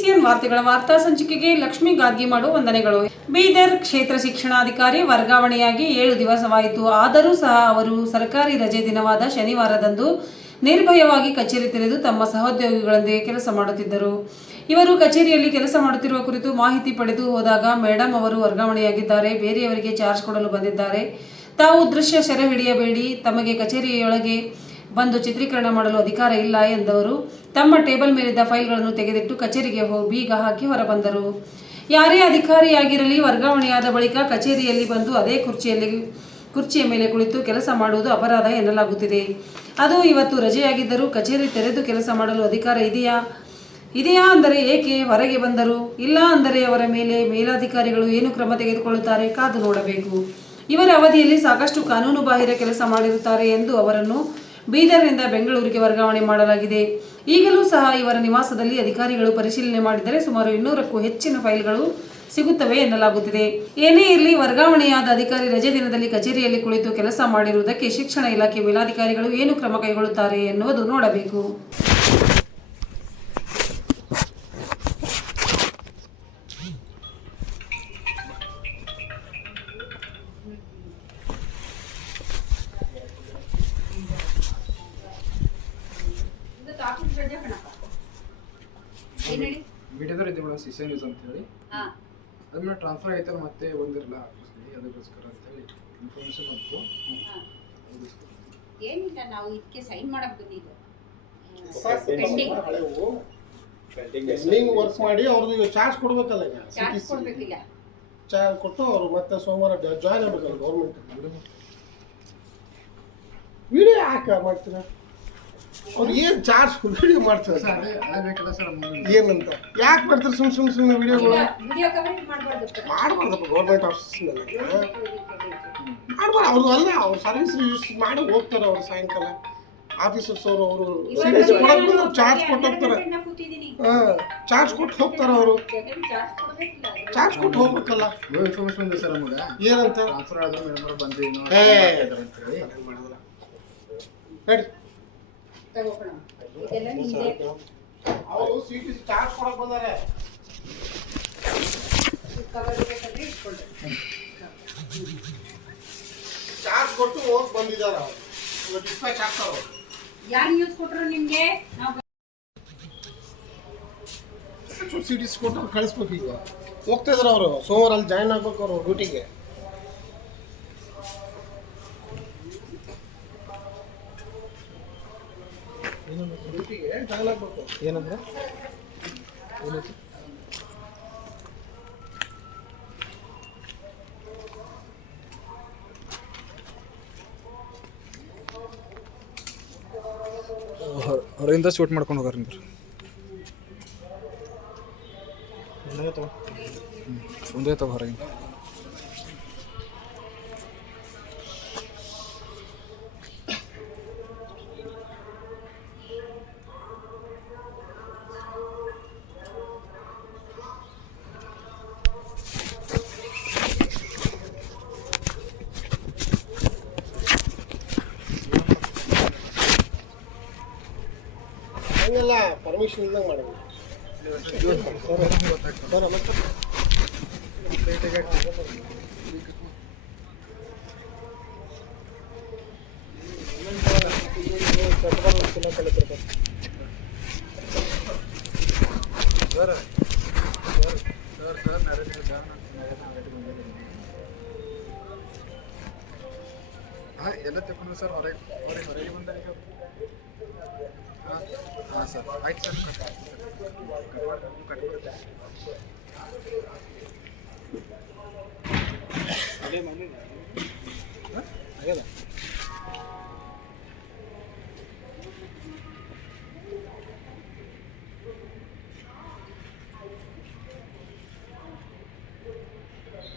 PCN ವಾರ್ತೆಗಳ ವಾರ್ತಾ ಸಂಚಿಕೆಗೆ ಲಕ್ಷ್ಮೀ ಗಾದ್ಗಿಮಾಡು ವಂದನೆಗಳು. ಬೀದರ್ ಕ್ಷೇತ್ರ ಶಿಕ್ಷಣಾಧಿಕಾರಿ ವರ್ಗಾವಣೆಯಾಗಿ ಏಳು ದಿವಸವಾಯಿತು. ಆದರೂ ಸಹ ಅವರು ಸರ್ಕಾರಿ ರಜೆ ದಿನವಾದ ಶನಿವಾರದಂದು ನಿರ್ಭಯವಾಗಿ ಕಚೇರಿ ತೆರೆದು ತಮ್ಮ ಸಹೋದ್ಯೋಗಿಗಳೊಂದಿಗೆ ಕೆಲಸ ಮಾಡುತ್ತಿದ್ದರು. ಇವರು ಕಚೇರಿಯಲ್ಲಿ ಕೆಲಸ ಮಾಡುತ್ತಿರುವ ಕುರಿತು ಮಾಹಿತಿ ಪಡೆದು ಹೋದಾಗ ಮೇಡಮ್ ಅವರು ವರ್ಗಾವಣೆಯಾಗಿದ್ದಾರೆ. ಬೇರೆಯವರಿಗೆ ಚಾರ್ಜ್ ಕೊಡಲು ಬಂದಿದ್ದಾರೆ. ತಾವು ದೃಶ್ಯ ಸೆರೆ ಹಿಡಿಯಬೇಡಿ. ತಮಗೆ ಕಚೇರಿಯೊಳಗೆ ಬಂದು ಚಿತ್ರೀಕರಣ ಮಾಡಲು ಅಧಿಕಾರ ಇಲ್ಲ ಎಂದವರು ತಮ್ಮ ಟೇಬಲ್ ಮೇಲಿದ್ದ ಫೈಲ್ಗಳನ್ನು ತೆಗೆದಿಟ್ಟು ಕಚೇರಿಗೆ ಹೋಗಿ ಬೀಗ ಹಾಕಿ ಹೊರಬಂದರು. ಯಾರೇ ಅಧಿಕಾರಿಯಾಗಿರಲಿ, ವರ್ಗಾವಣೆಯಾದ ಬಳಿಕ ಕಚೇರಿಯಲ್ಲಿ ಬಂದು ಅದೇ ಕುರ್ಚಿಯಲ್ಲಿ, ಕುರ್ಚಿಯ ಮೇಲೆ ಕುಳಿತು ಕೆಲಸ ಮಾಡುವುದು ಅಪರಾಧ ಎನ್ನಲಾಗುತ್ತಿದೆ. ಅದು ಇವತ್ತು ರಜೆಯಾಗಿದ್ದರೂ ಕಚೇರಿ ತೆರೆದು ಕೆಲಸ ಮಾಡಲು ಅಧಿಕಾರ ಇದೆಯಾ? ಇದೆಯಾ ಅಂದರೆ ಏಕೆ ಹೊರಗೆ ಬಂದರು? ಇಲ್ಲ ಅಂದರೆ ಅವರ ಮೇಲೆ ಮೇಲಾಧಿಕಾರಿಗಳು ಏನು ಕ್ರಮ ತೆಗೆದುಕೊಳ್ಳುತ್ತಾರೆ ಕಾದು ನೋಡಬೇಕು. ಇವರ ಅವಧಿಯಲ್ಲಿ ಸಾಕಷ್ಟು ಕಾನೂನು ಬಾಹಿರ ಕೆಲಸ ಮಾಡಿರುತ್ತಾರೆ ಎಂದು ಅವರನ್ನು ಬೀದರ್ನಿಂದ ಬೆಂಗಳೂರಿಗೆ ವರ್ಗಾವಣೆ ಮಾಡಲಾಗಿದೆ. ಈಗಲೂ ಸಹ ಇವರ ನಿವಾಸದಲ್ಲಿ ಅಧಿಕಾರಿಗಳು ಪರಿಶೀಲನೆ ಮಾಡಿದರೆ ಸುಮಾರು ಇನ್ನೂರಕ್ಕೂ ಹೆಚ್ಚಿನ ಫೈಲ್ಗಳು ಸಿಗುತ್ತವೆ ಎನ್ನಲಾಗುತ್ತಿದೆ. ಏನೇ ಇರಲಿ ವರ್ಗಾವಣೆಯಾದ ಅಧಿಕಾರಿ ರಜೆ ದಿನದಲ್ಲಿ ಕಚೇರಿಯಲ್ಲಿ ಕುಳಿತು ಕೆಲಸ ಮಾಡಿರುವುದಕ್ಕೆ ಶಿಕ್ಷಣ ಇಲಾಖೆ ಮೇಲಾಧಿಕಾರಿಗಳು ಏನು ಕ್ರಮ ಕೈಗೊಳ್ಳುತ್ತಾರೆ ಎನ್ನುವುದು ನೋಡಬೇಕು. ಸಿಸಿ ನ್ಯೂಸ್ ಅಂತ ಹೇಳಿ ಹಾ. ಅದ್ಮೇಲೆ ಟ್ರಾನ್ಸ್ಫರ್ ಆಯ್ತಲ್ಲ ಮತ್ತೆ ಬಂದಿರಲ್ಲ ಅದಕ್ಕೋಸ್ಕರ ಅಂತ ಹೇಳಿ ಇನ್ಫಾರ್ಮೇಶನ್ ಬಂತು. ಹಾ. ಏನಿಲ್ಲ ನಾವು ಇದಕ್ಕೆ ಸೈನ್ ಮಾಡಕ್ ಬಂದಿದ್ದು. ಪೆಂಡಿಂಗ್ ವರ್ಕ್ ಮಾಡಿ ಅವ್ರದ್ದು ಚಾರ್ಜ್ ಕೊಡ್ಬೇಕಲ್ಲ ಈಗ ಚಾರ್ಜ್ ಕೊಡ್ಬೇಕಿಲ್ಲ. ಚಾರ್ಜ್ ಕೊಟ್ಟು ಅವರು ಮತ್ತೆ ಸೋಮವಾರ ಜಾಯ್ನ್ ಆಗ್ಬೇಕಲ್ಲ ಗೌರ್ಮೆಂಟ್ ವಿಡಿಯೋ ಯಾಕೆ ಮಾಡ್ತೀರಾ? ಅವ್ರು ಏನು ಚಾರ್ಜ್ ವಿಡಿಯೋ ಮಾಡ್ತಾರೆ? ಸರ್ ಏನಂತ? ಯಾಕೆ ಮಾಡ್ತಾರೆ ಸುಮ್ ಸುಮ್ ಸುಮ್ಮನೆ ವಿಡಿಯೋಗಳು ವಿಡಿಯೋ ಕವರೇಜ್ ಮಾಡಬಾರ್ದು. ಮಾಡ್ಬಾರ್ದಪ್ಪ ಗೌರ್ಮೆಂಟ್ ಆಫೀಸ್ನಲ್ಲಿ ಮಾಡ್ಬಾರ್ದು ಅವ್ರು ಅಲ್ಲ ಅವ್ರು ಸರ್ವಿಸ್ ಯೂಸ್ ಮಾಡಿ ಹೋಗ್ತಾರೆ ಅವ್ರು ಸಾಯಂಕಾಲ. ಆಫೀಸರ್ಸ್ ಅವರು ಅವರು ಸರ್ವಿಸ್ ಕೊಡಕ್ಕೆ ಚಾರ್ಜ್ ಕೊಟ್ಟು ಹೋಗ್ತಾರೆ. ಕೂತಿದ್ದೀನಿ. ಹಾಂ ಚಾರ್ಜ್ ಕೊಟ್ಟು ಹೋಗ್ತಾರೆ ಅವರು. ಚಾರ್ಜ್ ಕೊಟ್ಟು ಹೋಗ್ಬೇಕಲ್ಲ. ಇನ್ಫಾರ್ಮೇಶನ್ ಇದೆ ಸರ್ ನಮಗೆ. ಏನಂತ? ಆಫರ್ ಆದ್ರೆ ಮೇಡಮ್ ಬಂದು ಏನೋ ಹೇಳಿ. ಮಾಡೋದಿಲ್ಲ. ನಡಿ. ತಗೋಣ ಇದೆಲ್ಲ ನಿಮ್ದೆ ಅವರು ಸಿಟಿ ಚಾರ್ಜ್ ಕೊಡಕ್ ಬಂದಾರೆ. ಕವರ್ ಬೇಕಾದ್ರೆ ಇಟ್ಕೊಳ್ಳಿ ಚಾರ್ಜ್ ಕೊಟ್ಟು ಹೋಗಿ ಬಂದಿದ್ದಾರೆ ಅವರು. ಇವಾಗ ಡಿಸ್ಪ್ಯಾಚ್ ಆಗ್ತಾರ ಅವ್ರು. ಯಾರು ನ್ಯೂಸ್ ಕೊಟ್ರು ನಿಮ್ಗೆ? ನಾವು ಚೂರು ಸಿಟಿಸ್ ಕೊಟ್ಟು ಅವ್ರು ಕಳಿಸ್ಬೇಕು ಈಗ. ಹೋಗ್ತಾ ಇದಾರೆ ಅವರು. ಸೋಮವಾರ ಅಲ್ಲಿ ಜಾಯ್ನ್ ಆಗ್ಬೇಕು ಅವರು ಡ್ಯೂಟಿಗೆ ಏನಂದ್ರೆ? ಹೊರಗಿಂದ ಶೂಟ್ ಮಾಡ್ಕೊಂಡು ಹೋಗಾರ ಒಂದೇ ತಗೋ. ಹೊರಗಿಂದ ಹಂಗೆಲ್ಲ ಪರ್ಮಿಷನ್ ಇಲ್ದಂಗೆ ಮಾಡಿದ್ವಿ sir sir sir sir sir ಹಾಂ, ಎಲ್ಲ ತಗೊಂಡು ಸರ್, ಹೊರಗೆ ಹೊರಗೆ ಹೊರಗೆ ಬಂದ ಈಗ ಹಾಂ ಹಾಂ ಸರ್ ಆಯ್ತು